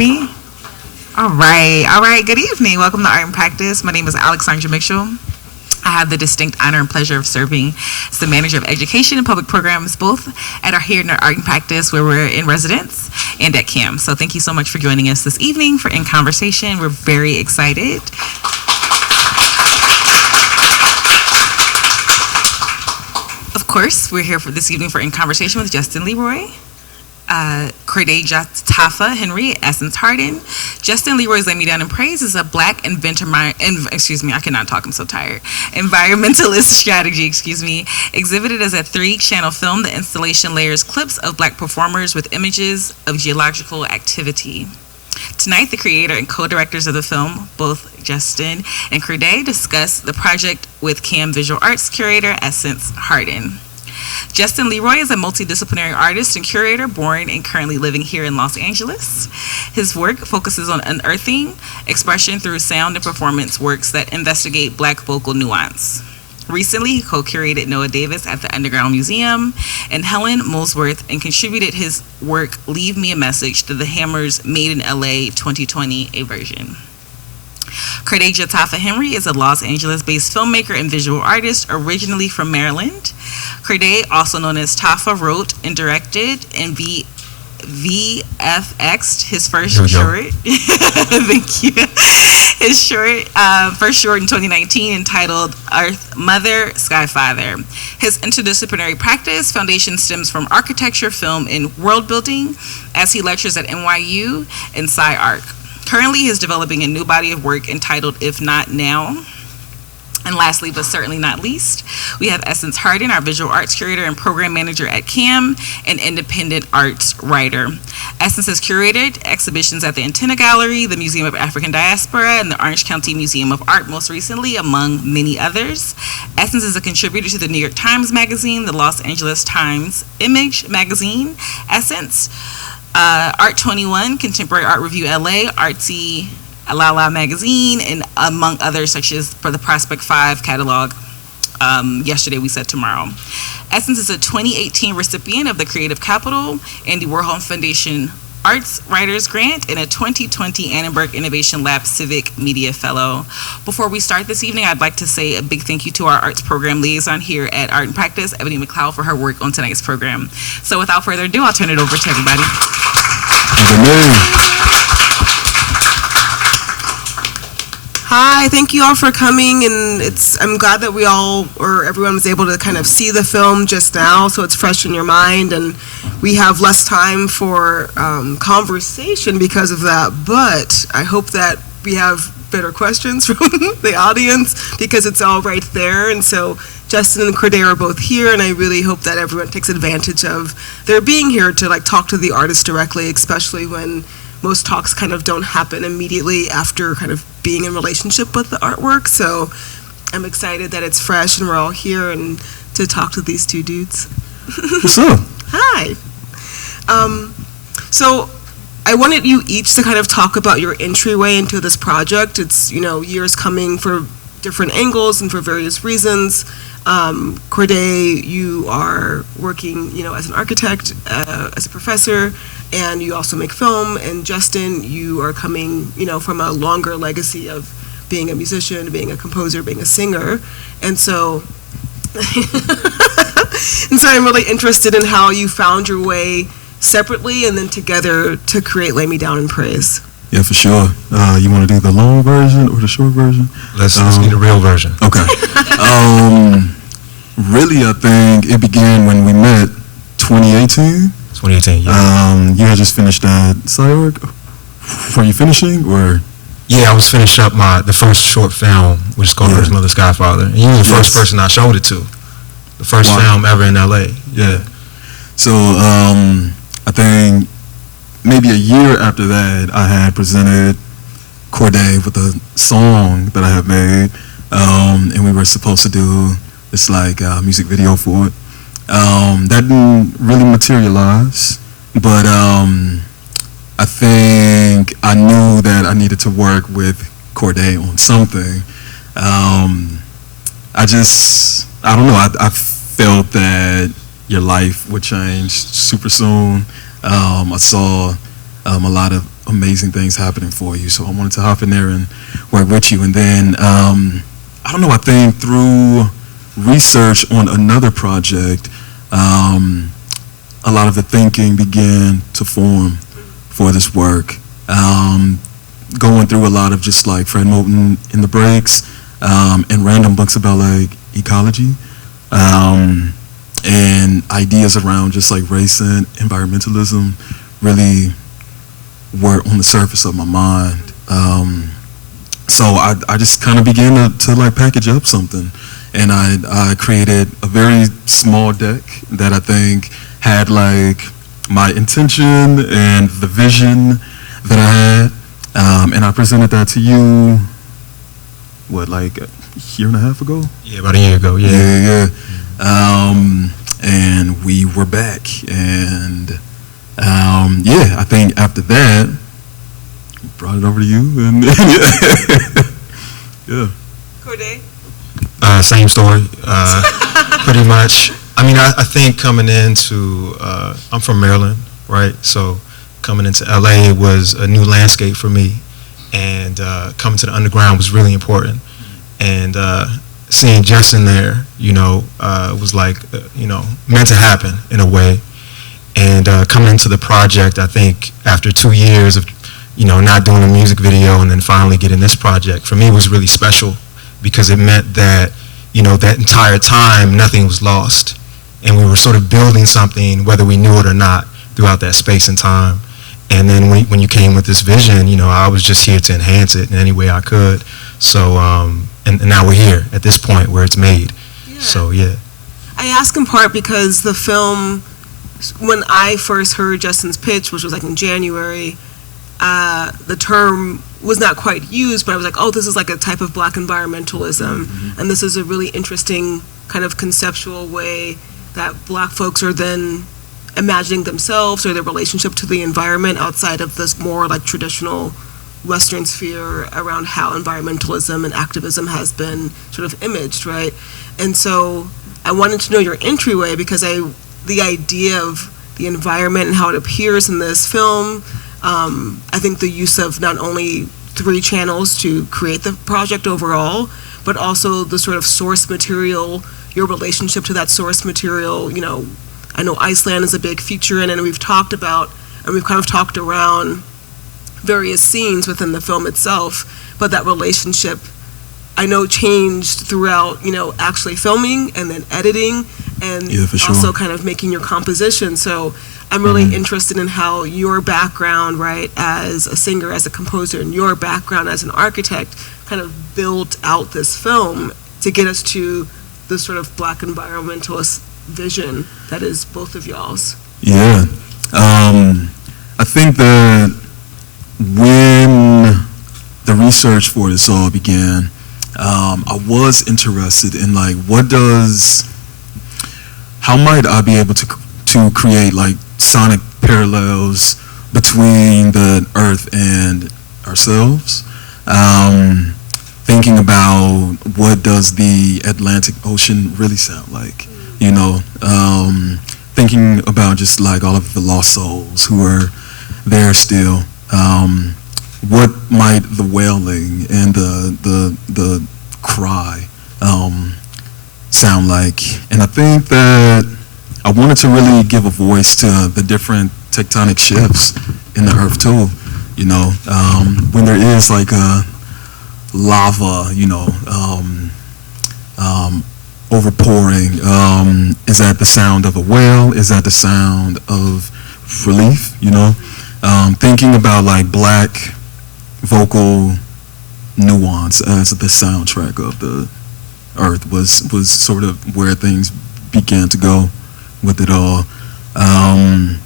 Me? All right. Good evening. Welcome to Art and Practice. My name is Alexandra Mitchell. I have the distinct honor and pleasure of serving as the manager of education and public programs, both at here in our Art and Practice, where we're in residence, and at CAAM. So thank you so much for joining us this evening for In Conversation. We're very excited. Of course, we're here for this evening for In Conversation with Justen LeRoy, Kordae, Jatafa, Henry, Essence, Harden. Justen LeRoy's Lay Me Down in Praise is a black environmentalist strategy, exhibited as a 3-channel film. The installation layers clips of black performers with images of geological activity. Tonight, the creator and co-directors of the film, both Justen and Kordae, discuss the project with CAAM Visual Arts Curator, Essence, Harden. Justen LeRoy is a multidisciplinary artist and curator born and currently living here in Los Angeles. His work focuses on unearthing expression through sound and performance works that investigate black vocal nuance. Recently, he co-curated Noah Davis at the Underground Museum and Helen Molesworth, and contributed his work Leave Me a Message to the Hammer's Made in LA 2020 A version. Kordae Jatafa Henry is a Los Angeles-based filmmaker and visual artist originally from Maryland. Kordae, also known as Tafa, wrote and directed and VFX'd his first short. Thank you. His first short in 2019 entitled Earth Mother, Sky Father. His interdisciplinary practice foundation stems from architecture, film, and world building as he lectures at NYU and SciArc. Currently, he is developing a new body of work entitled If Not Now. And lastly, but certainly not least, we have Essence Harden, our visual arts curator and program manager at CAAM, and independent arts writer. Essence has curated exhibitions at the Antenna Gallery, the Museum of African Diaspora, and the Orange County Museum of Art, most recently, among many others. Essence is a contributor to the New York Times Magazine, the Los Angeles Times Image Magazine, Essence, Art 21, Contemporary Art Review LA, Artsy Lala Magazine, and among others, such as for the Prospect 5 catalog. Yesterday we said tomorrow. Essence is a 2018 recipient of the Creative Capital Andy Warhol Foundation Arts Writers Grant and a 2020 Annenberg Innovation Lab Civic Media Fellow. Before we start this evening, I'd like to say a big thank you to our arts program liaison here at Art and Practice, Ebony McLeod, for her work on tonight's program. So without further ado, I'll turn it over to everybody. Hi, thank you all for coming, and I'm glad that everyone was able to kind of see the film just now, so it's fresh in your mind, and we have less time for conversation because of that, but I hope that we have better questions from the audience because it's all right there. And so Justen and Kordae are both here, and I really hope that everyone takes advantage of their being here to talk to the artist directly, especially when most talks kind of don't happen immediately after kind of being in relationship with the artwork. So I'm excited that it's fresh and we're all here and to talk to these two dudes. What's up? Hi. So I wanted you each to kind of talk about your entryway into this project. It's, years coming for different angles and for various reasons. Kordae, you are working, as an architect, as a professor, and you also make film. And Justen, you are coming, from a longer legacy of being a musician, being a composer, being a singer. And so, I'm really interested in how you found your way separately and then together to create Lay Me Down in Praise. Yeah, for sure. You want to do the long version or the short version? Let's get the real version. Okay. Really, I think it began when we met, 2018. 2018, yeah. You had just finished at SciArc. Were you finishing, or? Yeah, I was finishing up the first short film, which is called Earth Mother, Sky Father. And you were the first person I showed it to. The first film ever in LA. Yeah. So, I think maybe a year after that, I had presented Kordae with a song that I had made, and we were supposed to do this music video for it. That didn't really materialize, but I think I knew that I needed to work with Kordae on something. I don't know, I felt that your life would change super soon. I saw a lot of amazing things happening for you. So I wanted to hop in there and work with you. And then, I don't know, I think through research on another project, a lot of the thinking began to form for this work. Going through a lot of just like Fred Moulton in the breaks, and random books about like ecology, and ideas around just like race and environmentalism really were on the surface of my mind. So I just kind of began to like package up something, and I created a very small deck that I think had like my intention and the vision that I had, and I presented that to you, what, like a year and a half ago? Yeah, about a year ago, yeah. And we were back, and yeah, I think after that, brought it over to you, and yeah. Kordae? Same story, pretty much. I mean, I think coming into, I'm from Maryland, right? So coming into LA was a new landscape for me, and coming to the underground was really important. And seeing Justen there, was like, meant to happen in a way. And coming into the project, I think after 2 years of, not doing a music video and then finally getting this project, for me was really special because it meant that, that entire time nothing was lost. And we were sort of building something, whether we knew it or not, throughout that space and time. And then when you came with this vision, I was just here to enhance it in any way I could. So, and now we're here at this point where it's made. Yeah. So, yeah. I ask in part because the film, when I first heard Justen's pitch, which was like in January, the term was not quite used, but I was like, oh, this is like a type of Black environmentalism, and this is a really interesting kind of conceptual way that Black folks are then imagining themselves or their relationship to the environment outside of this more like traditional Western sphere around how environmentalism and activism has been sort of imaged, right? And so I wanted to know your entryway because the idea of the environment and how it appears in this film, I think the use of not only 3 channels to create the project overall, but also the sort of source material, your relationship to that source material. I know Iceland is a big feature in it, and we've talked about, and we've kind of talked around various scenes within the film itself, but that relationship, I know, changed throughout, actually filming and then editing, and also kind of making your composition. So I'm really interested in how your background, right, as a singer, as a composer, and your background as an architect kind of built out this film to get us to the sort of Black environmentalist vision that is both of y'all's. Yeah. I think that when the research for this all began, I was interested in like, how might I be able to create like sonic parallels between the Earth and ourselves? Thinking about what does the Atlantic Ocean really sound like, thinking about just like all of the lost souls who are there still. What might the wailing and the cry sound like? And I think that I wanted to really give a voice to the different tectonic shifts in the Earth too. When there is like a lava, overpouring, is that the sound of a whale? Is that the sound of relief? Thinking about like Black vocal nuance as the soundtrack of the Earth was sort of where things began to go with it all. And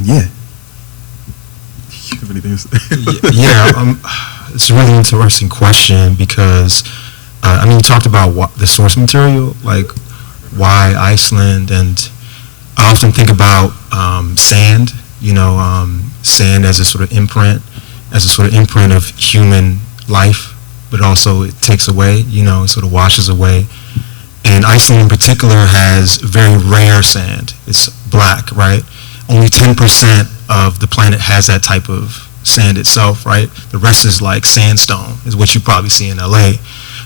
yeah. You have anything to say? Yeah, it's a really interesting question because, you talked about the source material, like why Iceland, and I often think about sand, sand as a sort of imprint of human life, but also it takes away, it sort of washes away. And Iceland in particular has very rare sand. It's black, right? Only 10% of the planet has that type of sand itself, right? The rest is like sandstone, is what you probably see in LA.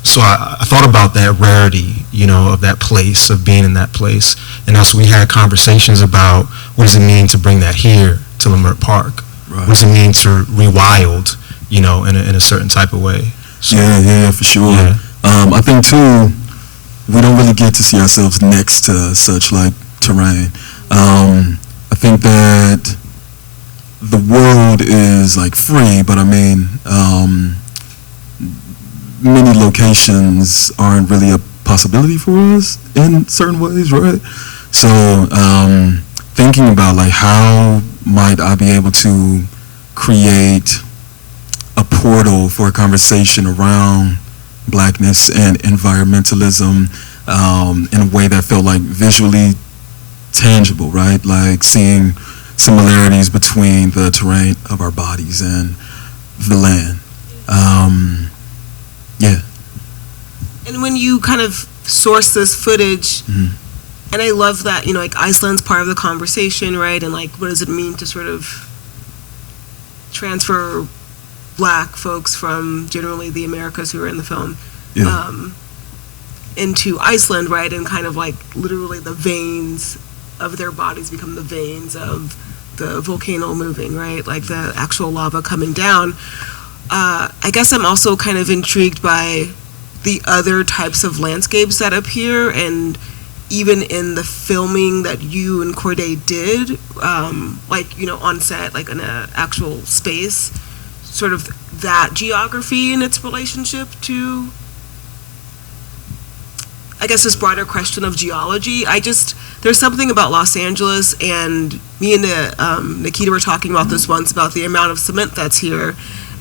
So I thought about that rarity, of that place, of being in that place. And also we had conversations about what does it mean to bring that here to Leimert Park? Right. What does it mean to rewild, in a certain type of way? So, yeah, for sure. Yeah. I think too, we don't really get to see ourselves next to such like terrain. I think that the world is like free, but I mean, many locations aren't really a possibility for us in certain ways, right? So thinking about like how might I be able to create a portal for a conversation around blackness and environmentalism in a way that felt like visually tangible, right? Like seeing similarities between the terrain of our bodies and the land. Yeah. And when you kind of source this footage, and I love that, like Iceland's part of the conversation, right? And like, what does it mean to sort of transfer black folks from generally the Americas who are in the film into Iceland, right? And kind of like literally the veins of their bodies become the veins of the volcano moving, right? Like the actual lava coming down. I guess I'm also kind of intrigued by the other types of landscapes that appear, and even in the filming that you and Kordae did, on set, like in an actual space, sort of that geography and its relationship to, I guess, this broader question of geology. There's something about Los Angeles, and me and Nikita were talking about this once, about the amount of cement that's here,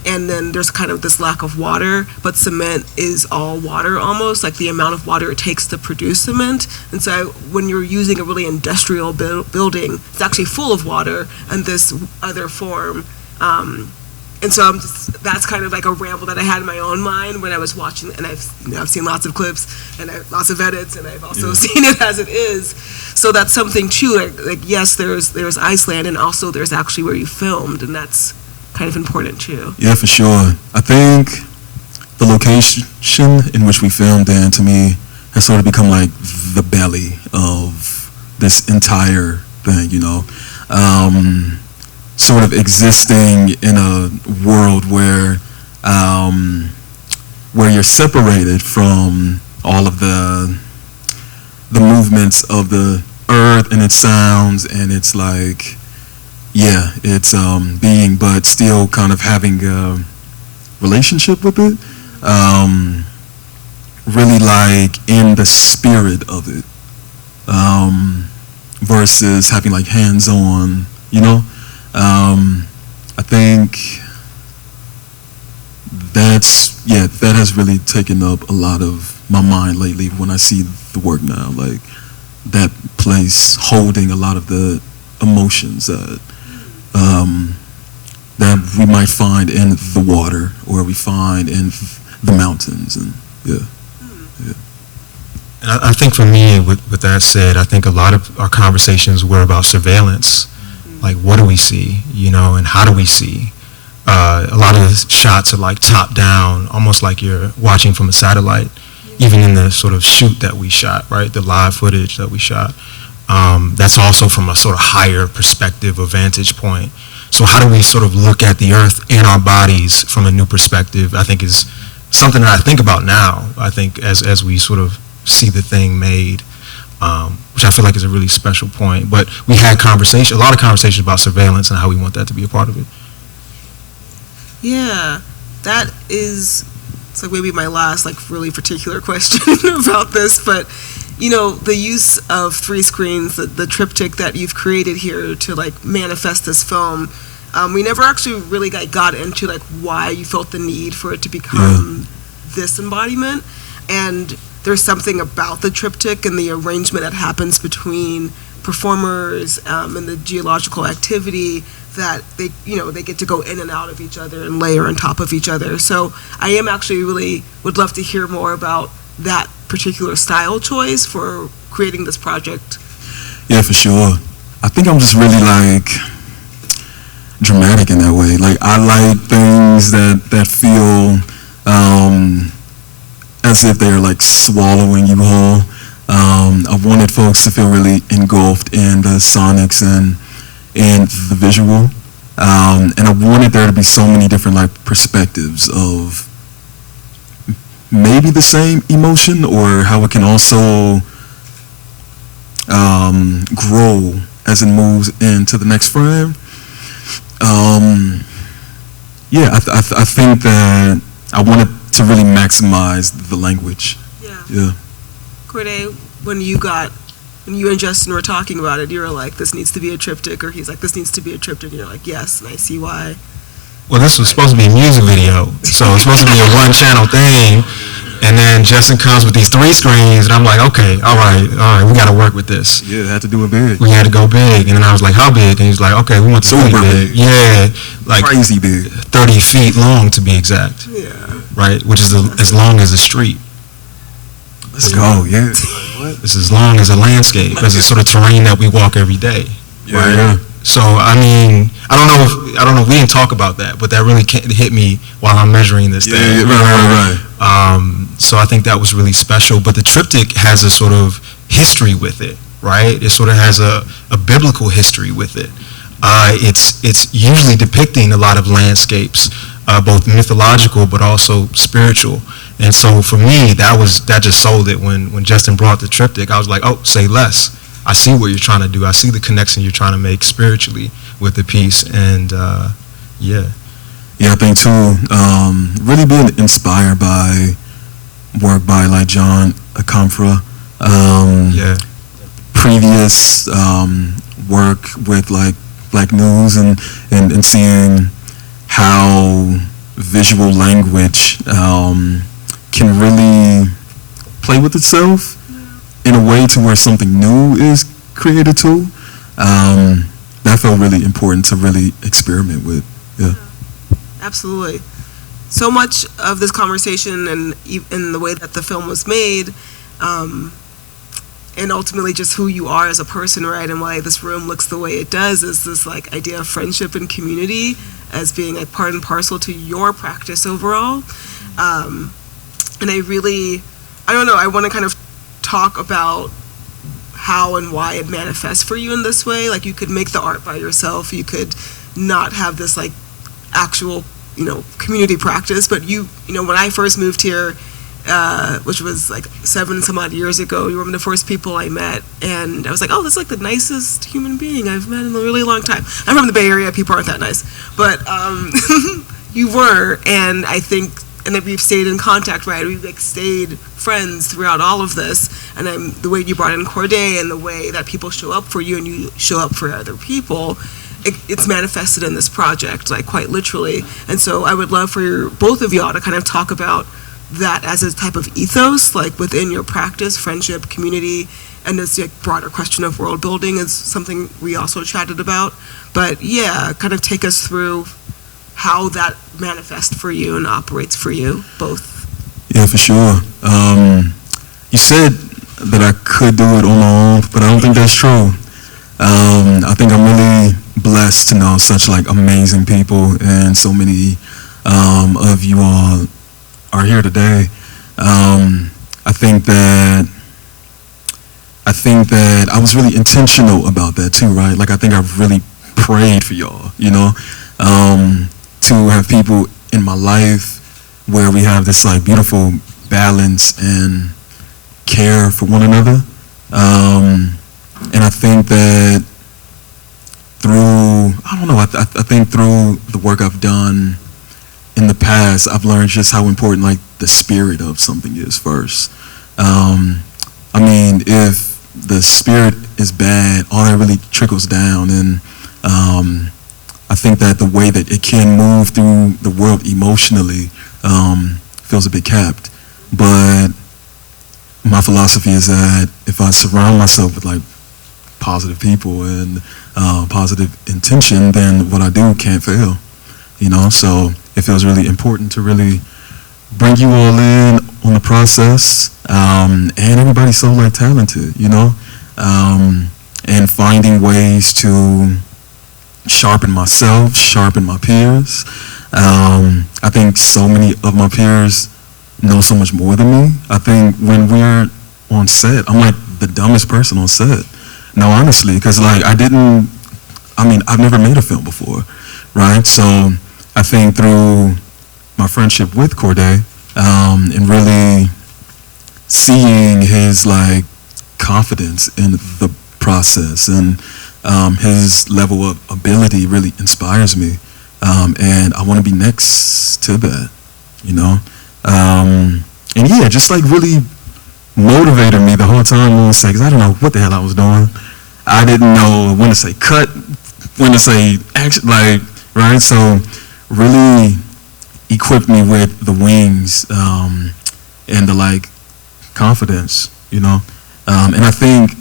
and then there's kind of this lack of water, but cement is all water almost, like the amount of water it takes to produce cement. And so when you're using a really industrial building, it's actually full of water in this other form. And so that's kind of like a ramble that I had in my own mind when I was watching, and I've seen lots of clips and lots of edits, and I've also seen it as it is. So that's something too. Like yes, there's Iceland, and also there's actually where you filmed, and that's kind of important too. Yeah, for sure. I think the location in which we filmed in, to me, has sort of become like the belly of this entire thing. Sort of existing in a world where you're separated from all of the movements of the earth and its sounds and its like, it's being, but still kind of having a relationship with it, really like in the spirit of it, versus having like hands-on, I think that has really taken up a lot of my mind lately when I see the work now, like that place holding a lot of the emotions that we might find in the water or we find in the mountains, and And I think for me, with that said, I think a lot of our conversations were about surveillance. Like, what do we see, and how do we see? A lot of the shots are like top down, almost like you're watching from a satellite, even in the sort of shoot that we shot, right? The live footage that we shot. That's also from a sort of higher perspective or vantage point. So how do we sort of look at the earth and our bodies from a new perspective, I think is something that I think about now, I think, as we sort of see the thing made. Which I feel like is a really special point. But we had a lot of conversations about surveillance and how we want that to be a part of it. Yeah, that is, it's like maybe my last like really particular question about this, but the use of 3 screens, the triptych that you've created here to like manifest this film, we never actually really got into like why you felt the need for it to become this embodiment. And there's something about the triptych and the arrangement that happens between performers and the geological activity that they get to go in and out of each other and layer on top of each other. So I am actually really would love to hear more about that particular style choice for creating this project. Yeah, for sure. I think I'm just really like dramatic in that way. Like, I like things that feel as if they're like swallowing you whole. I wanted folks to feel really engulfed in the sonics and the visual. And I wanted there to be so many different like perspectives of maybe the same emotion, or how it can also grow as it moves into the next frame. Yeah, I think that I wanted to really maximize the language. Yeah. Kordae, when you and Justen were talking about it, you were like, this needs to be a triptych, or he's like, this needs to be a triptych, and you're like, yes, and I see why. Well, this was supposed to be a music video, so it's supposed to be a one-channel thing, and then Justen comes with these 3 screens, and I'm like, okay, all right, we got to work with this. Yeah, had to do it big. We had to go big, and then I was like, how big? And he's like, okay, we want this Super big. big. Yeah, like Crazy big. 30 feet long to be exact. Yeah. Right, which is as long as a street. Let's go. Yeah. It's as long as a landscape, because it's sort of terrain that we walk every day. Yeah. Right? Yeah. So I mean, I don't know if we didn't talk about that, but that really hit me while I'm measuring this thing. Yeah, right. So I think that was really special. But the triptych has a sort of history with it, right? It sort of has a biblical history with it. It's usually depicting a lot of landscapes, both mythological but also spiritual. And so for me, that just sold it when Justen brought the triptych. I was like, oh, say less. I see what you're trying to do. I see the connection you're trying to make spiritually with the piece. And yeah. Yeah, I think too, really being inspired by work by like John Akamfra. Yeah. Previous work with like Black News and seeing how visual language can really play with itself in a way to where something new is created too. That felt really important to really experiment with. Yeah. Absolutely. So much of this conversation and in the way that the film was made, and ultimately just who you are as a person, right, and why this room looks the way it does, is this like idea of friendship and community as being like part and parcel to your practice overall. And I don't know, I want to kind of talk about how and why it manifests for you in this way. Like, you could make the art by yourself, you could not have this like actual, community practice, but when I first moved here, which was like 7 some odd years ago, you were one of the first people I met, and I was like, oh, this is like the nicest human being I've met in a really long time. I'm from the Bay Area, people aren't that nice, but you were, and I think, and then we've stayed in contact, right? We've like stayed friends throughout all of this, and the way you brought in Kordae and the way that people show up for you and you show up for other people, it's manifested in this project, like quite literally. And so I would love for both of y'all to kind of talk about that as a type of ethos, like within your practice, friendship, community, and this like broader question of world building is something we also chatted about. But yeah, kind of take us through how that manifests for you and operates for you, both. Yeah, for sure. You said that I could do it on my own, but I don't think that's true. I think I'm really blessed to know such like amazing people, and so many of you all are here today. I think that I was really intentional about that too, right? Like, I think I've really prayed for y'all, to have people in my life where we have this like beautiful balance and care for one another. And I think that I think through the work I've done in the past, I've learned just how important like the spirit of something is first. I mean, if the spirit is bad, all that really trickles down, and I think that the way that it can move through the world emotionally feels a bit capped. But my philosophy is that if I surround myself with like positive people and positive intention, then what I do can't fail. So it feels really important to really bring you all in on the process, and everybody's so like talented, and finding ways to sharpen myself, sharpen my peers. I think so many of my peers know so much more than me. I think when we're on set, I'm like the dumbest person on set. No, honestly, because like I've never made a film before, right? So I think through my friendship with Kordae, and really seeing his like confidence in the process and his level of ability really inspires me, and I want to be next to that, you know. And yeah, just like really motivated me the whole time on set, because I didn't know what the hell I was doing. I didn't know when to say cut, when to say action, like, right? So really equipped me with the wings and the like confidence, you know. And I think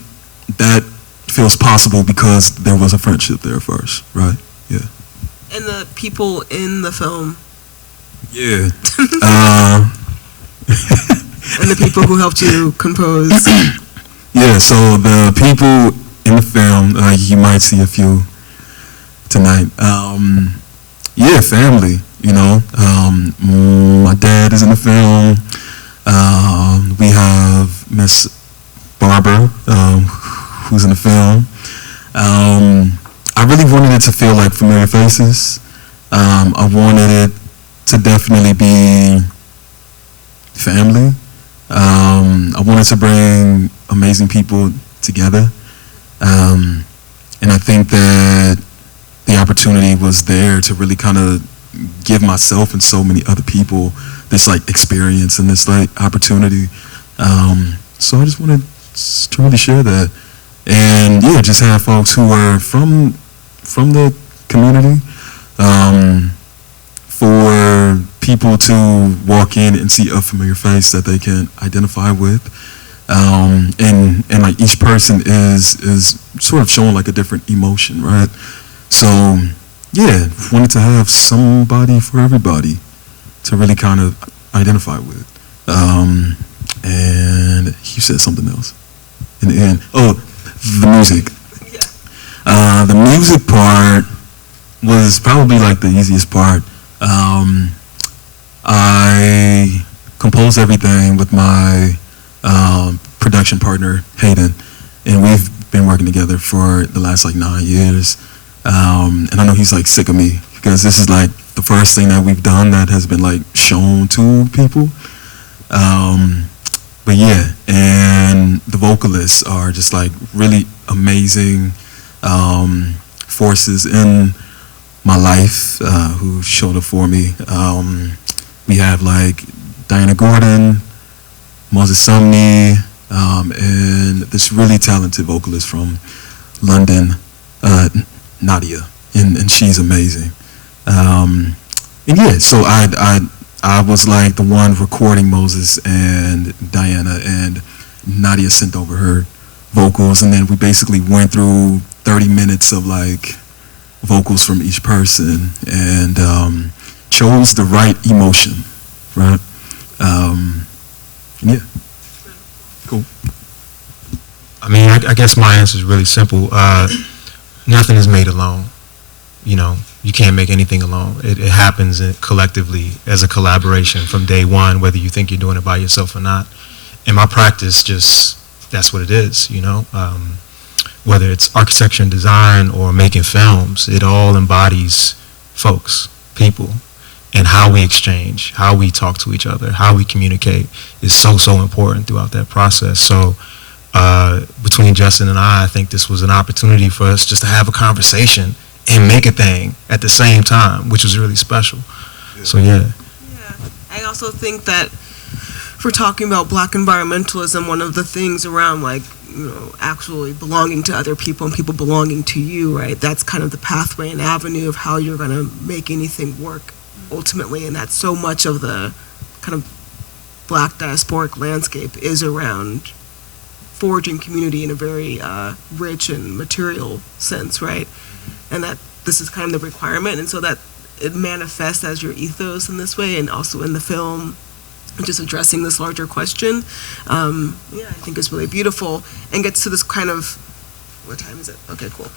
that feels possible because there was a friendship there first, right? Yeah. And the people in the film. Yeah. And the people who helped you compose. Yeah, so the people in the film, you might see a few tonight. Yeah, family, you know. My dad is in the film. We have Miss Barbara, who's in the film. I really wanted it to feel like familiar faces. I wanted it to definitely be family. I wanted to bring amazing people together. And I think that the opportunity was there to really kind of give myself and so many other people this like experience and this like opportunity. So I just wanted to really share that. And yeah, just have folks who are from the community, for people to walk in and see a familiar face that they can identify with. And like each person is sort of showing like a different emotion, right? So yeah, wanted to have somebody for everybody to really kind of identify with. And you said something else in the end. Oh, the music. The music part was probably like the easiest part. I composed everything with my production partner, Harden, and we've been working together for the last like 9 years. And I know he's like sick of me because this is like the first thing that we've done that has been like shown to people. But yeah, and the vocalists are just like really amazing forces in my life who showed up for me. We have like Diana Gordon, Moses Sumney, and this really talented vocalist from London, Nadia, and she's amazing. And yeah, so I was like the one recording Moses and Diana, and Nadia sent over her vocals, and then we basically went through 30 minutes of like vocals from each person and chose the right emotion, right? Yeah. Cool. I mean, I guess my answer is really simple. Nothing is made alone. You know, you can't make anything alone. It happens collectively as a collaboration from day one, whether you think you're doing it by yourself or not. In my practice, just that's what it is, you know. Whether it's architecture and design or making films, it all embodies folks, people, and how we exchange, how we talk to each other, how we communicate is so important throughout that process. So between Justen and I think this was an opportunity for us just to have a conversation and make a thing at the same time, which was really special. So yeah. I also think that if we're talking about Black environmentalism, one of the things around like, you know, actually belonging to other people and people belonging to you, right? That's kind of the pathway and avenue of how you're going to make anything work ultimately, and that's so much of the kind of Black diasporic landscape is around forging community in a very rich and material sense, right? And that this is kind of the requirement, and so that it manifests as your ethos in this way, and also in the film, just addressing this larger question. Yeah, I think it's really beautiful and gets to this kind of what time is it? Okay, cool.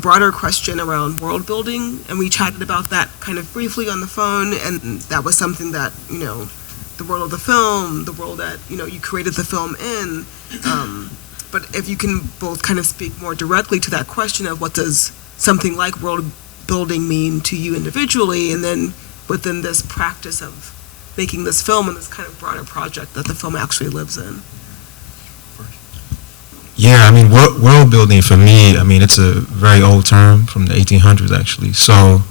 Broader question around world building, and we chatted about that kind of briefly on the phone, and that was something that, you know, the world of the film, the world that, you know, you created the film in. But if you can both kind of speak more directly to that question of what does something like world building mean to you individually, and then within this practice of making this film and this kind of broader project that the film actually lives in. Yeah, I mean, world building for me, I mean, it's a very old term from the 1800s, actually. So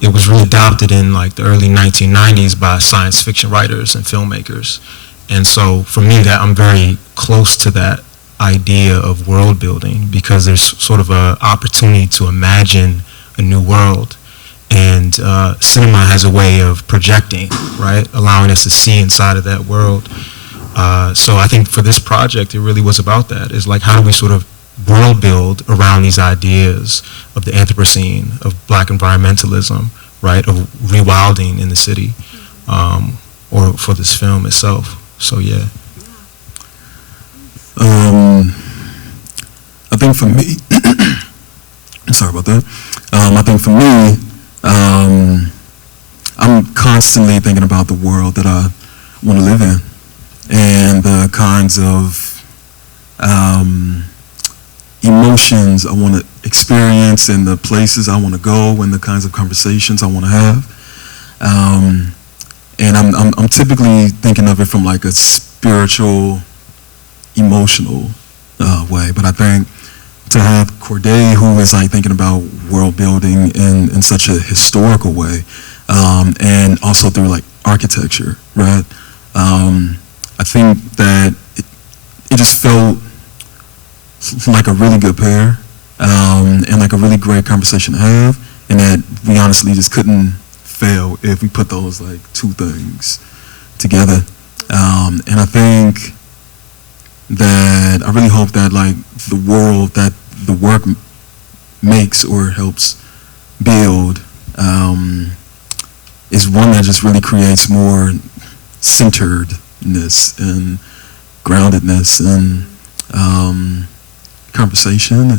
it was really adopted in like the early 1990s by science fiction writers and filmmakers. And so for me, that I'm very close to that idea of world building, because there's sort of an opportunity to imagine a new world. And cinema has a way of projecting, right, allowing us to see inside of that world. So I think for this project, it really was about that. It's like, how do we sort of world build around these ideas of the Anthropocene, of Black environmentalism, right, of rewilding in the city, or for this film itself. So yeah. I think for me, sorry about that. I think for me, I'm constantly thinking about the world that I want to live in, and the kinds of emotions I want to experience, and the places I want to go, and the kinds of conversations I want to have. And I'm typically thinking of it from like a spiritual, emotional way. But I think to have Kordae, who is like thinking about world building in such a historical way, and also through like architecture, right? I think that it just felt like a really good pair, and like a really great conversation to have, and that we honestly just couldn't fail if we put those like two things together. And I think that I really hope that like the world that the work makes or helps build is one that just really creates more centeredness and groundedness and conversation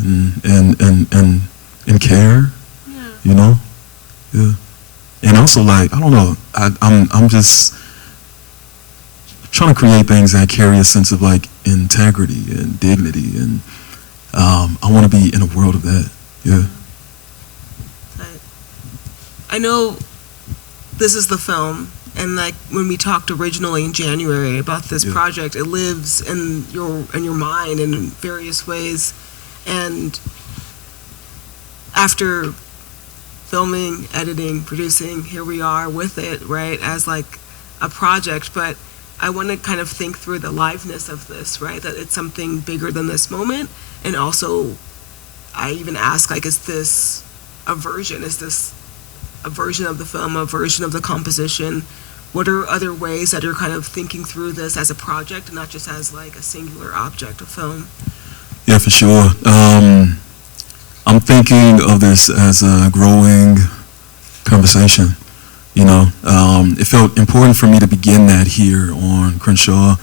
and care, Yeah. you know, yeah. And also, like, I don't know, I'm just trying to create things that carry a sense of like integrity and dignity, and I want to be in a world of that. Yeah. I know this is the film, and like when we talked originally in January about this project, it lives in your mind in various ways. And after filming, editing, producing, here we are with it, right, as like a project. But I want to kind of think through the liveness of this, right, that it's something bigger than this moment. And also, I even ask, like, is this a version? Is this a version of the film, a version of the composition? What are other ways that you're kind of thinking through this as a project and not just as like a singular object of film? Yeah, for sure. I'm thinking of this as a growing conversation. You know, it felt important for me to begin that here on Crenshaw,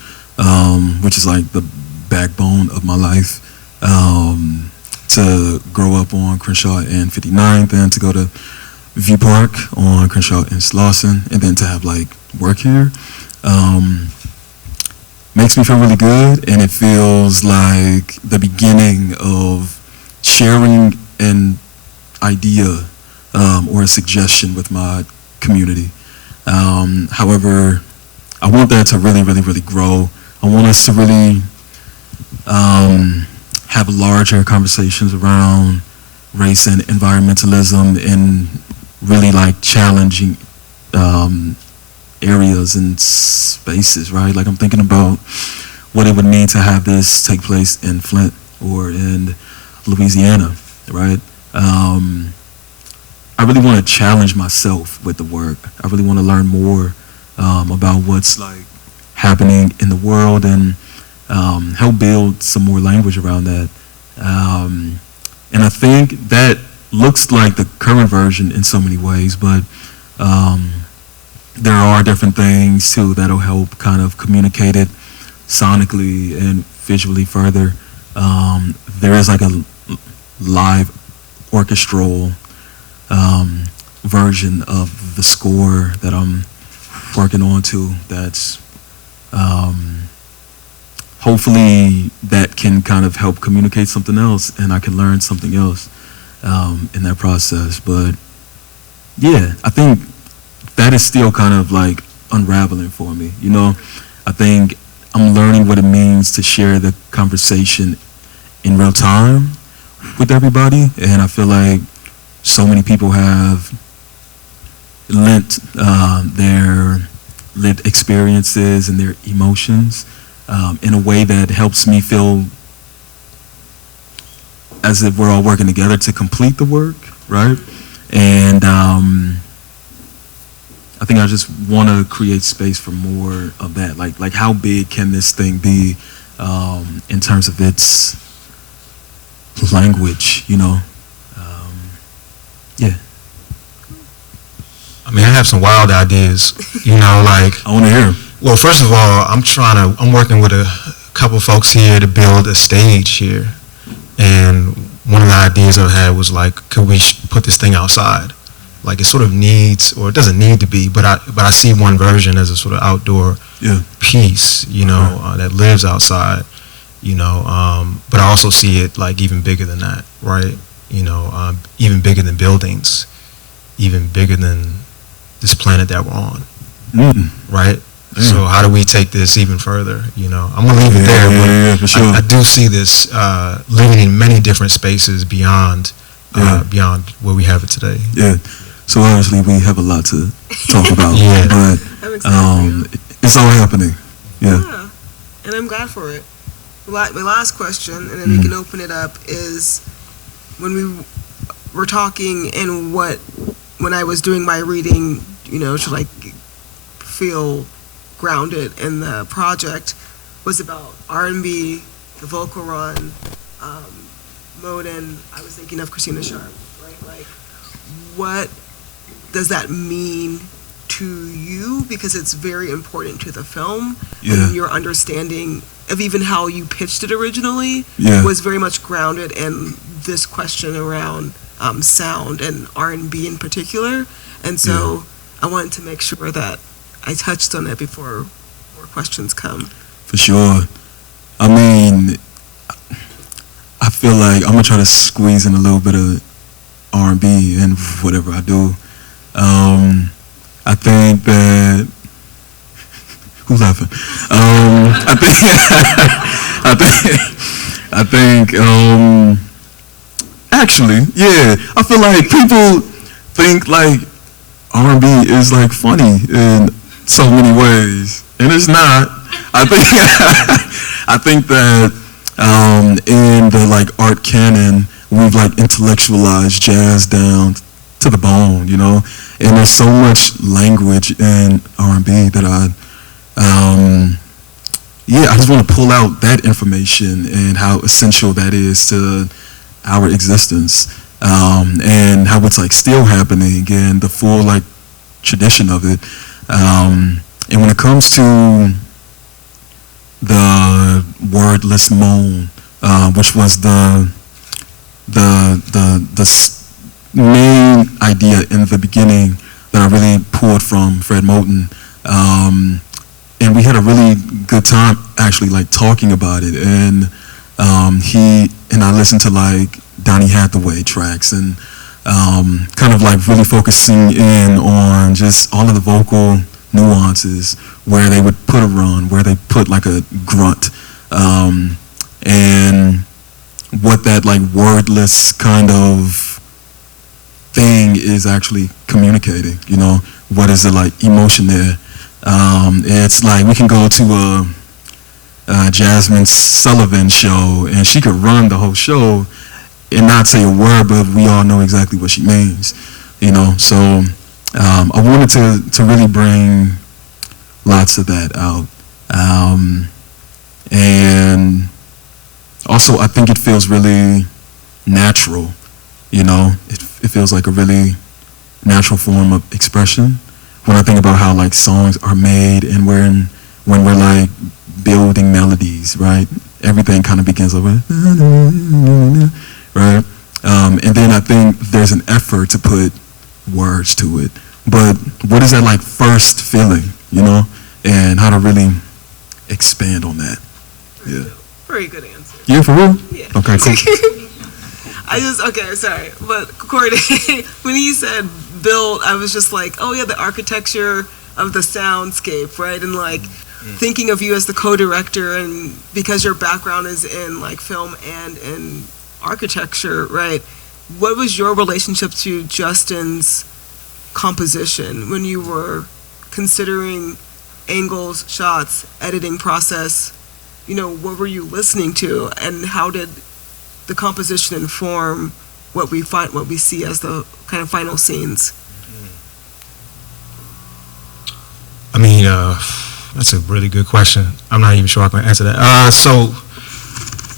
which is like the backbone of my life. To grow up on Crenshaw and 59th, and to go to View Park on Crenshaw and Slauson, and then to have like work here, makes me feel really good, and it feels like the beginning of sharing an idea or a suggestion with my community. However, I want that to really, really, really grow. I want us to really have larger conversations around race and environmentalism, and really like challenging areas and spaces, right? Like I'm thinking about what it would mean to have this take place in Flint or in Louisiana, right? I really want to challenge myself with the work. I really want to learn more about what's like happening in the world, and help build some more language around that. And I think that looks like the current version in so many ways, but there are different things too that'll help kind of communicate it sonically and visually further. There is like a live orchestral version of the score that I'm working on to. That's hopefully that can kind of help communicate something else, and I can learn something else in that process. But yeah, I think that is still kind of like unraveling for me. You know, I think I'm learning what it means to share the conversation in real time with everybody, and I feel like so many people have lent their lived experiences and their emotions in a way that helps me feel as if we're all working together to complete the work, right? And I think I just want to create space for more of that. Like how big can this thing be in terms of its language, you know? Yeah. I mean, I have some wild ideas, you know, like. I want to hear 'em. Well, first of all, I'm working with a couple folks here to build a stage here. And one of the ideas I had was like, could we put this thing outside? Like it sort of needs, or it doesn't need to be, but I see one version as a sort of outdoor piece, you know, that lives outside, you know, but I also see it like even bigger than that, right? You know, even bigger than buildings, even bigger than this planet that we're on, right? So how do we take this even further? You know, I'm gonna leave it there, but for sure. I do see this living in many different spaces beyond beyond where we have it today. Yeah. So obviously we have a lot to talk about, but it's all happening. Yeah. And I'm glad for it. My last question, and then we can open it up, is when we were talking and when I was doing my reading, you know, to like feel grounded in the project, was about R&B, the vocal run, mode, and I was thinking of Christina Sharp, right? Like, what does that mean to you? Because it's very important to the film, and your understanding of even how you pitched it originally was very much grounded in this question around sound and R&B in particular, and so I wanted to make sure that I touched on it before more questions come. For sure. I mean, I feel like I'm gonna try to squeeze in a little bit of R&B in whatever I do. I think that who's laughing? I think actually, yeah. I feel like people think like R&B is like funny in so many ways, and it's not. I think that in the like art canon, we've like intellectualized jazz down to the bone, you know. And there's so much language in R&B that I just want to pull out that information and how essential that is to our existence, and how it's like still happening and the full like tradition of it. And when it comes to the wordless moan, which was the main idea in the beginning that I really pulled from Fred Moten, and we had a really good time actually like talking about it, and he and I listened to like Donny Hathaway tracks and kind of like really focusing in on just all of the vocal nuances, where they would put a run, where they put like a grunt, and what that like wordless kind of thing is actually communicating, you know. What is the like emotion there? It's like we can go to a Jasmine Sullivan show and she could run the whole show and not say a word, but we all know exactly what she means, you know. So I wanted to really bring lots of that out, and also I think it feels really natural, you know. It feels like a really natural form of expression when I think about how like songs are made, and when we're like building melodies, right? Everything kind of begins over, right? And then I think there's an effort to put words to it. But what is that like first feeling, you know, and how to really expand on that? Yeah. Very good answer. Yeah, for real? Yeah. Okay, cool. Sorry. But Kordae, when he said build, I was just like, oh yeah, the architecture of the soundscape, right? And like thinking of you as the co-director, and because your background is in like film and in architecture, right? What was your relationship to Justen's composition when you were considering angles, shots, editing process? You know, what were you listening to, and how did the composition inform what we see as the kind of final scenes? I mean, that's a really good question. I'm not even sure I can answer that. So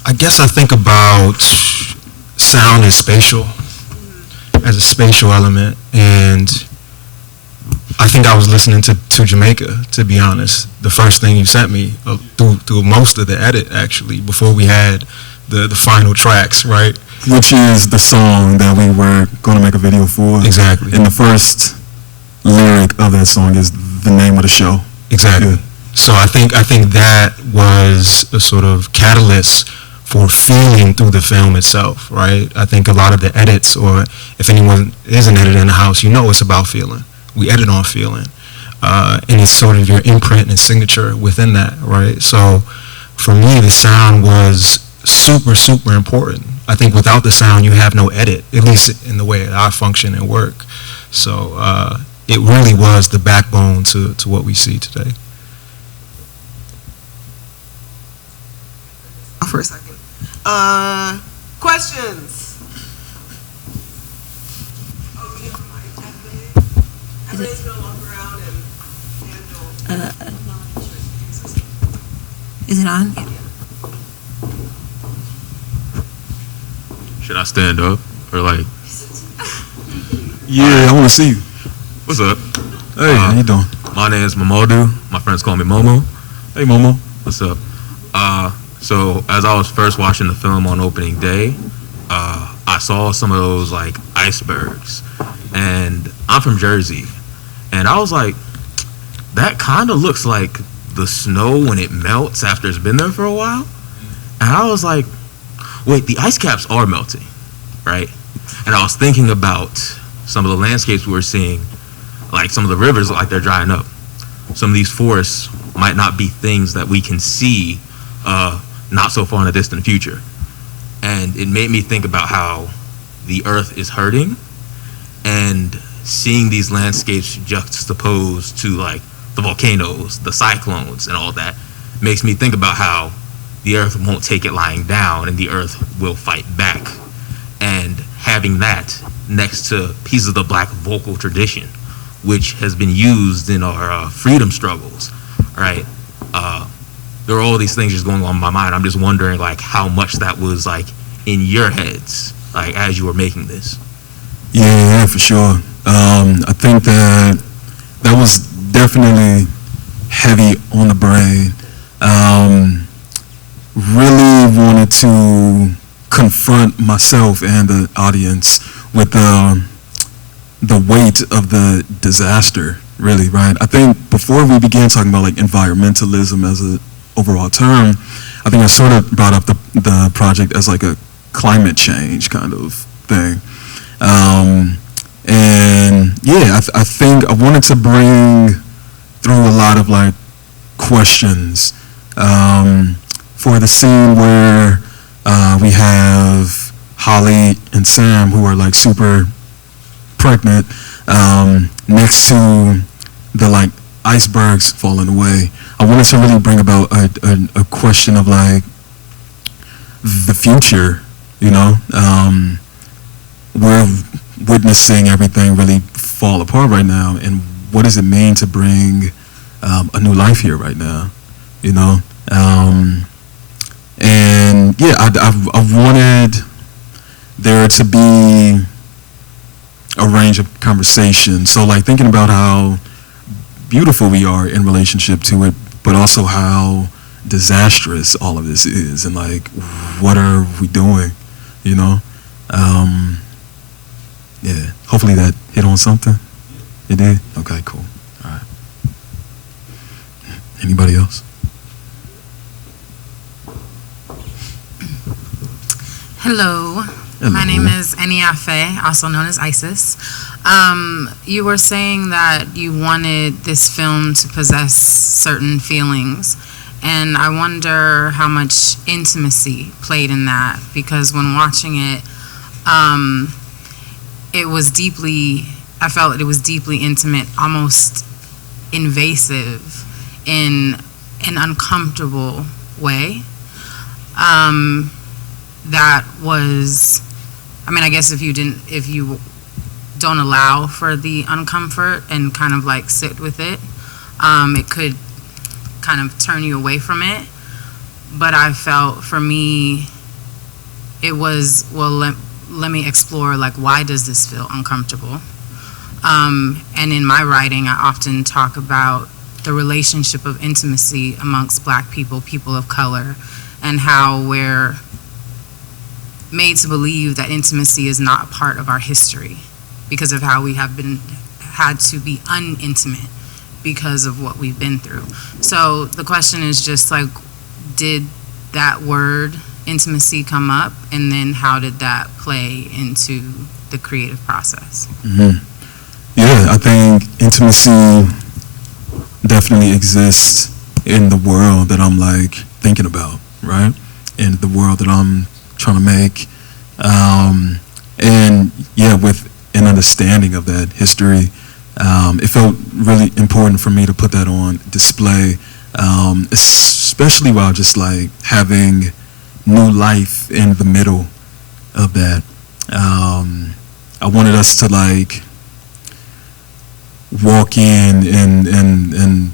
I guess I think about sound as spatial, as a spatial element, and I think I was listening to Jamaica, to be honest. The first thing you sent me through most of the edit, actually, before we had the final tracks, right? Which is the song that we were going to make a video for. Exactly. And the first lyric of that song is the name of the show. Exactly. Yeah. So I think that was a sort of catalyst for feeling through the film itself, right? I think a lot of the edits, or if anyone is an editor in the house, you know it's about feeling. We edit on feeling. And it's sort of your imprint and signature within that, right? So for me, the sound was super, super important. I think without the sound, you have no edit, at least in the way that I function and work. So it really was the backbone to what we see today. For a second. Questions? Everybody's going to walk around and handle. Is it on? Should I stand up or like? Yeah, I want to see you. What's up? Hey, how you doing? My name is Mamodu. My friends call me Momo. Hey, Momo. What's up? So as I was first watching the film on opening day, I saw some of those like icebergs, and I'm from Jersey, and I was like, that kind of looks like the snow when it melts after it's been there for a while. And I was like, wait, the ice caps are melting, right? And I was thinking about some of the landscapes we were seeing, like some of the rivers like they're drying up. Some of these forests might not be things that we can see not so far in the distant future. And it made me think about how the earth is hurting, and seeing these landscapes juxtaposed to like the volcanoes, the cyclones, and all that makes me think about how the earth won't take it lying down, and the earth will fight back. And having that next to pieces of the black vocal tradition, which has been used in our freedom struggles, right? There are all these things just going on in my mind. I'm just wondering like how much that was like in your heads, like as you were making this. Yeah, for sure. I think that was definitely heavy on the brain. Really wanted to confront myself and the audience with the weight of the disaster, really, right? I think before we began talking about like environmentalism as an overall term, I think I sort of brought up the project as like a climate change kind of thing. And yeah, I think I wanted to bring through a lot of like questions for the scene where we have Holly and Sam, who are like super pregnant, next to the like icebergs falling away. I wanted to really bring about a question of like the future, you know. We're witnessing everything really fall apart right now, and what does it mean to bring a new life here right now, you know? And yeah, I wanted there to be a range of conversation. So like thinking about how beautiful we are in relationship to it, but also how disastrous all of this is, and like what are we doing, you know? Yeah, hopefully that hit on something. It did? Okay, cool. All right. Anybody else? Hello. Hello. My name is Eniafe, also known as Isis. You were saying that you wanted this film to possess certain feelings, and I wonder how much intimacy played in that, because when watching it, I felt that it was deeply intimate, almost invasive in an uncomfortable way. That was, I guess if you don't allow for the uncomfort and kind of like sit with it, it could kind of turn you away from it. But I felt, for me, it was, well, let me explore, like, why does this feel uncomfortable? And in my writing, I often talk about the relationship of intimacy amongst Black people, people of color, and how we're made to believe that intimacy is not a part of our history because of how we have had to be unintimate because of what we've been through. So the question is just like, did that word intimacy come up, and then how did that play into the creative process? Mm-hmm. Yeah, I think intimacy definitely exists in the world that I'm like thinking about, right? In the world that I'm trying to make. And yeah, with an understanding of that history, it felt really important for me to put that on display, especially while just like having new life in the middle of that. I wanted us to like walk in and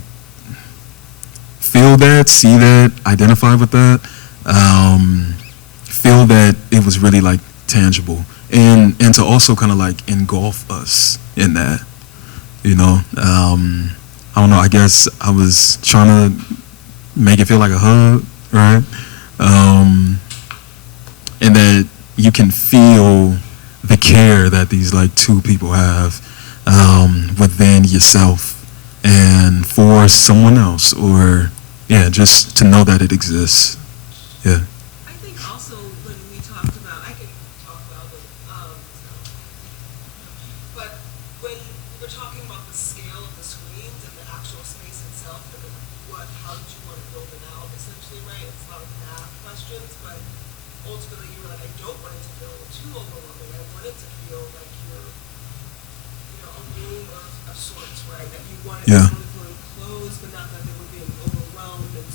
feel that, see that, identify with that, feel that it was really like tangible, and to also kind of like engulf us in that, you know. I don't know, I guess I was trying to make it feel like a hug, right? And that you can feel the care that these like two people have within yourself and for someone else, or yeah, just to know that it exists. Yeah. I think also when we talked about, I can talk about it, but when we were talking about the scale of the screens and the actual space itself, and how did you want to build it out, essentially, right? It's a lot of math questions, but ultimately you were like, I don't want it to feel too overwhelming. I want it to feel like you're, a room of sorts, right? That you want it Yeah. to feel enclosed, but not that they were being overwhelmed and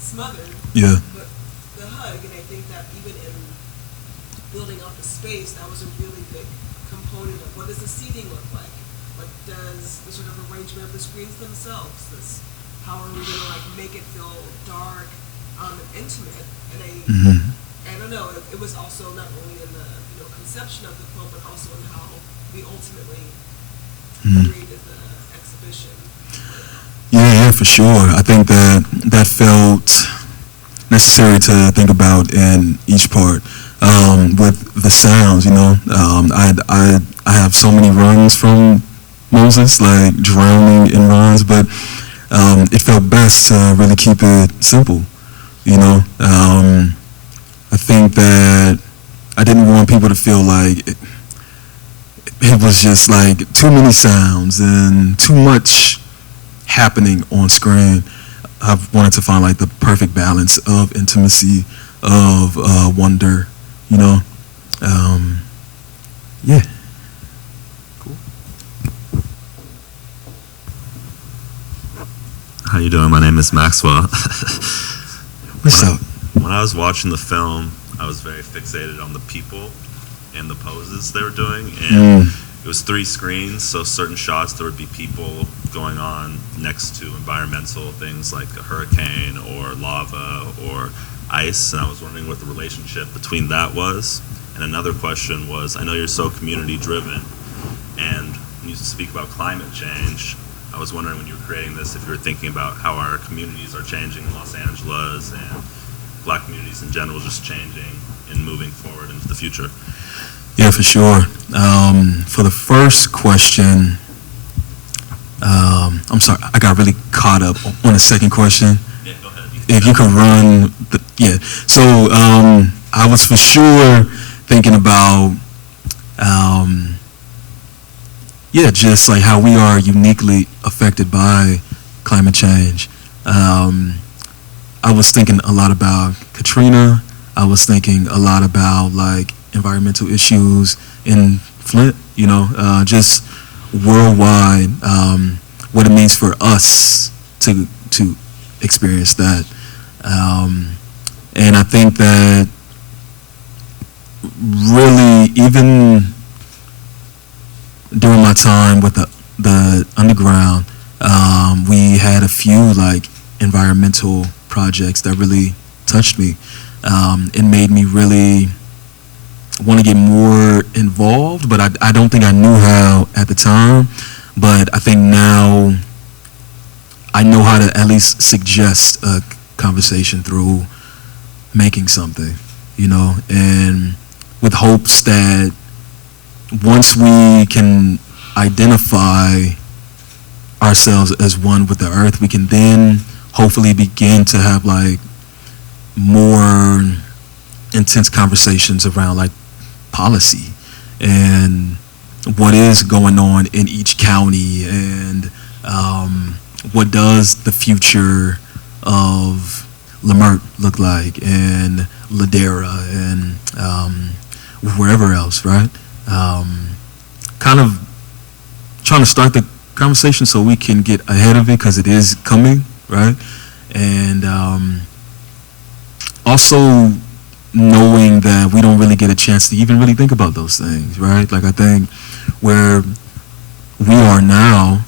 smothered. Yeah. But the hug, and I think that even in building out the space, that was a really big component of what does the seating look like? What does the sort of arrangement of the screens themselves? How are we going to like make it feel dark, and intimate? And I don't know. It was also not only in the conception of the film, but also in how we ultimately created the exhibition. Yeah, for sure. I think that felt necessary to think about in each part. With the sounds, I have so many runs from Moses, like drowning in runs, but it felt best to really keep it simple, I think that I didn't want people to feel like it was just like too many sounds and too much happening on screen. I wanted to find like the perfect balance of intimacy, of wonder, Yeah. Cool. How you doing? My name is Maxwell. What's up? When I was watching the film, I was very fixated on the people and the poses they were doing, and it was 3 screens, so certain shots there would be people going on next to environmental things like a hurricane or lava or ice, and I was wondering what the relationship between that was. And another question was, I know you're so community driven, and when you speak about climate change, I was wondering when you were creating this if you were thinking about how our communities are changing in Los Angeles and Black communities in general just changing in moving forward into the future? Yeah, for sure. For the first question, I'm sorry, I got really caught up on the second question. Yeah, go ahead. If you could run, yeah. So I was for sure thinking about, yeah, just like how we are uniquely affected by climate change. I was thinking a lot about Katrina. I was thinking a lot about like environmental issues in Flint, you know, just worldwide, what it means for us to experience that. And I think that really, even during my time with the underground, we had a few like environmental projects that really touched me. It made me really want to get more involved, but I don't think I knew how at the time. But I think now I know how to at least suggest a conversation through making something, you know, and with hopes that once we can identify ourselves as one with the earth, we can then hopefully begin to have like more intense conversations around like policy and what is going on in each county, and what does the future of Lamert look like, and Ladera, and wherever else, right? Kind of trying to start the conversation so we can get ahead of it, because it is coming, right? And also knowing that we don't really get a chance to even really think about those things, right? Like I think where we are now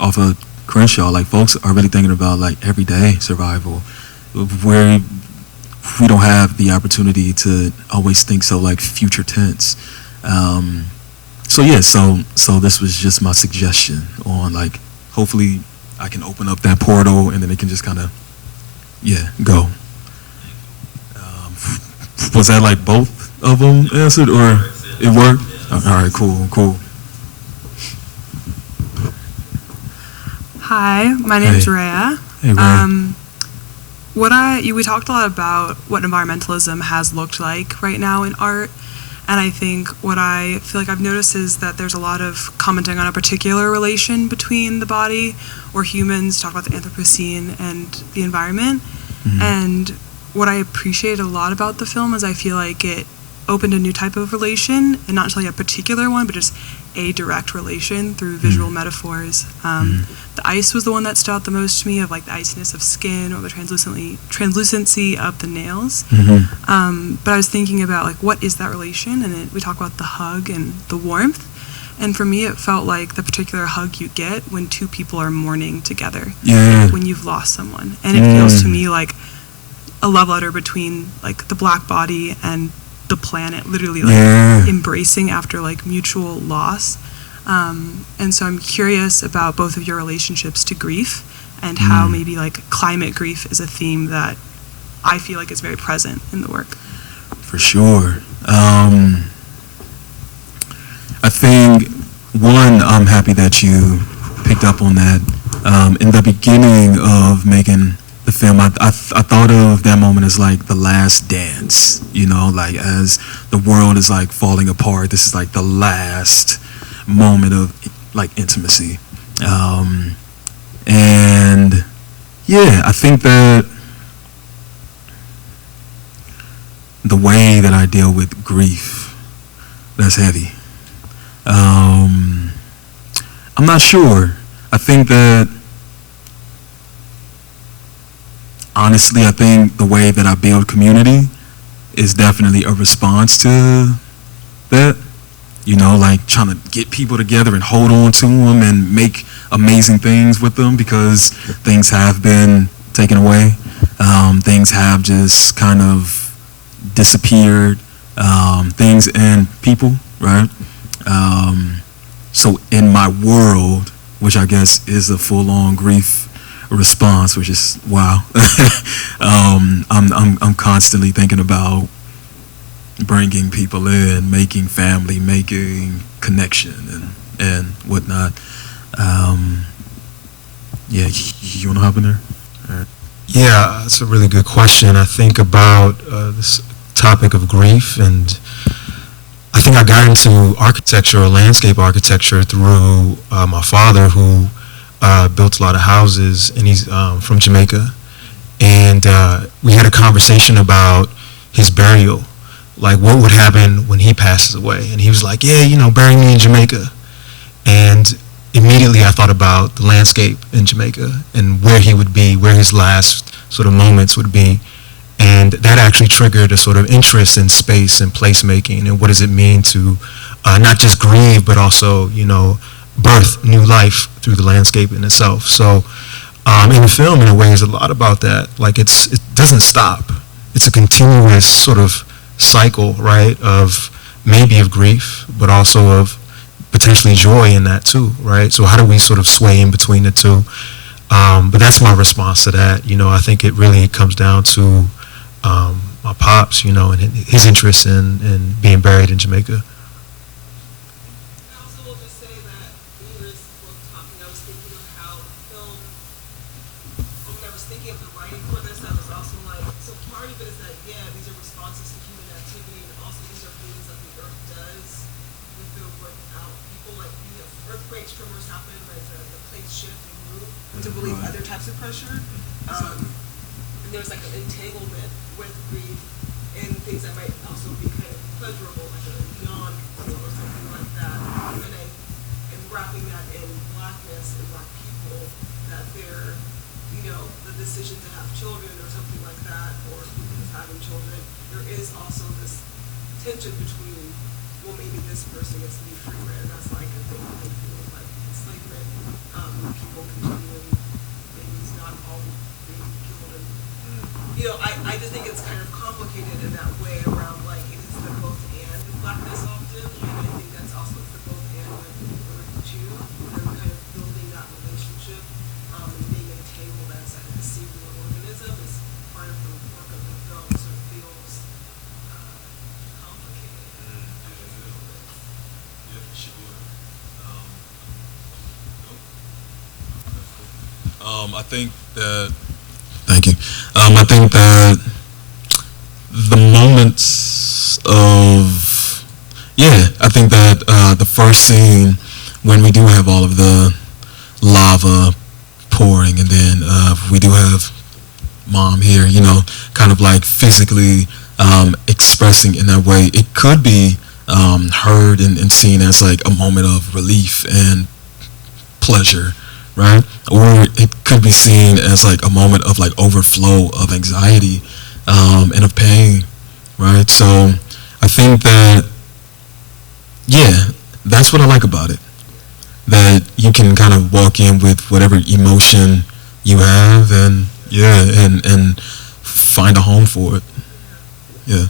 off of Crenshaw, like folks are really thinking about like everyday survival, where we don't have the opportunity to always think so like future tense. So yeah, so this was just my suggestion on like, hopefully I can open up that portal and then it can just kind of, yeah, go. Was that like both of them answered, or it worked? All right, cool. Hi, my name is Rhea. Hey, Rhea. We talked a lot about what environmentalism has looked like right now in art, and I think what I feel like I've noticed is that there's a lot of commenting on a particular relation between the body or humans, talk about the Anthropocene and the environment, and what I appreciated a lot about the film is I feel like it opened a new type of relation, and not just like a particular one, but just a direct relation through visual metaphors. The ice was the one that stood out the most to me, of like the iciness of skin or the translucency of the nails. But I was thinking about like, what is that relation? And we talk about the hug and the warmth. And for me, it felt like the particular hug you get when two people are mourning together. Yeah. When you've lost someone. And it feels to me like a love letter between like the black body and the planet, literally like embracing after like mutual loss. And so I'm curious about both of your relationships to grief, and how maybe like climate grief is a theme that I feel like is very present in the work. For sure. I think, one, I'm happy that you picked up on that. In the beginning of making the film, I thought of that moment as like the last dance, you know, like as the world is like falling apart, this is like the last moment of like intimacy. And yeah, I think that the way that I deal with grief, that's heavy. I'm not sure. I think that, honestly, I think the way that I build community is definitely a response to that. You know, like trying to get people together and hold on to them and make amazing things with them, because things have been taken away. Things have just kind of disappeared. Things and people, right? So in my world, which I guess is a full-on grief response, which is wow. I'm constantly thinking about bringing people in, making family, making connection, and whatnot. Yeah, you want to hop in there? All right. Yeah, that's a really good question. I think about this topic of grief, and I think I got into architecture or landscape architecture through my father, who built a lot of houses, and he's from Jamaica. And we had a conversation about his burial, like what would happen when he passes away. And he was like, yeah, bury me in Jamaica. And immediately I thought about the landscape in Jamaica and where he would be, where his last sort of moments would be. And that actually triggered a sort of interest in space and placemaking and what does it mean to not just grieve, but also, birth new life through the landscape in itself. So in the film, in a way, there's a lot about that. Like it doesn't stop. It's a continuous sort of cycle, right, of maybe of grief, but also of potentially joy in that too, right? So how do we sort of sway in between the two? But that's my response to that. I think it really comes down to my pops, and his interest in being buried in Jamaica. I think that. Thank you. I think that the moments of, I think that the first scene when we do have all of the lava pouring, and then we do have mom here, kind of like physically expressing in that way. It could be heard and seen as like a moment of relief and pleasure, right? Or it could be seen as like a moment of like overflow of anxiety and of pain, right? So I think that, that's what I like about it. That you can kind of walk in with whatever emotion you have and and find a home for it. Yeah. I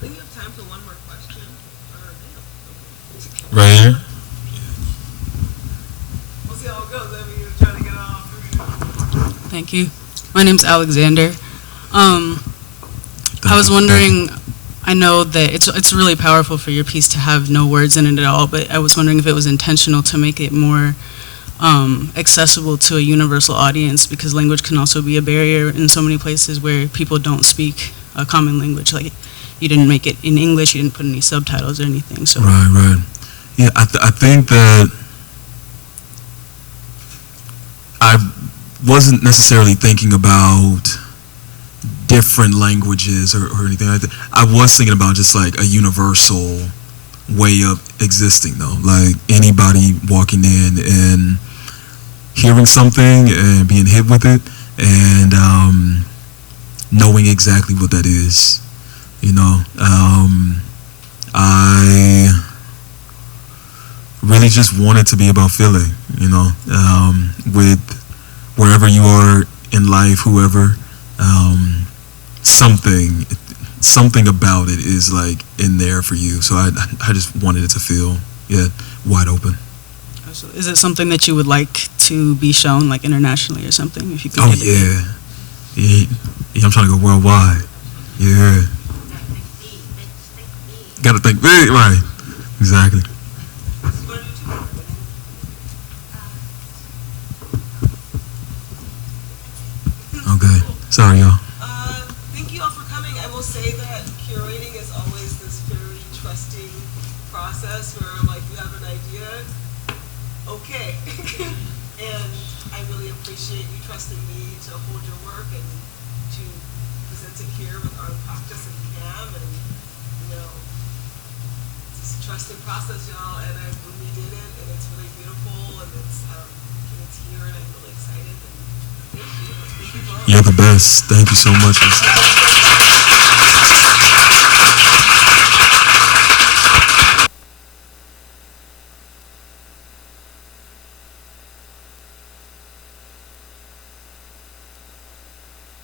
think we have time for one more question. Right here. We'll see how it goes. I mean, you're trying to get off. Thank you. My name's Alexander. I was wondering, I know that it's really powerful for your piece to have no words in it at all, but I was wondering if it was intentional to make it more accessible to a universal audience, because language can also be a barrier in so many places where people don't speak a common language. Like, you didn't make it in English, you didn't put any subtitles or anything. So Right. Yeah, I think that I wasn't necessarily thinking about different languages or anything like that. I was thinking about just like a universal way of existing, though. Like anybody walking in and hearing something and being hit with it and knowing exactly what that is, I really just wanted to be about feeling, with wherever you are in life, whoever, something about it is like in there for you. So I just wanted it to feel, wide open. So is it something that you would like to be shown, like internationally or something? If you could. Oh yeah, I'm trying to go worldwide. Yeah. Got to think big, right? Exactly. Okay. Sorry, y'all. Thank you all for coming. I will say that curating is always this very trusting process where I'm like, you have an idea? Okay. And I really appreciate you trusting me to hold your work and to present it here with our practice and CAAM. And, you know, it's a trusted process, y'all. And when we did it, and it's really beautiful, and it's here, and I'm really excited. And thank you. Thank you both. You're the best. Thank you so much.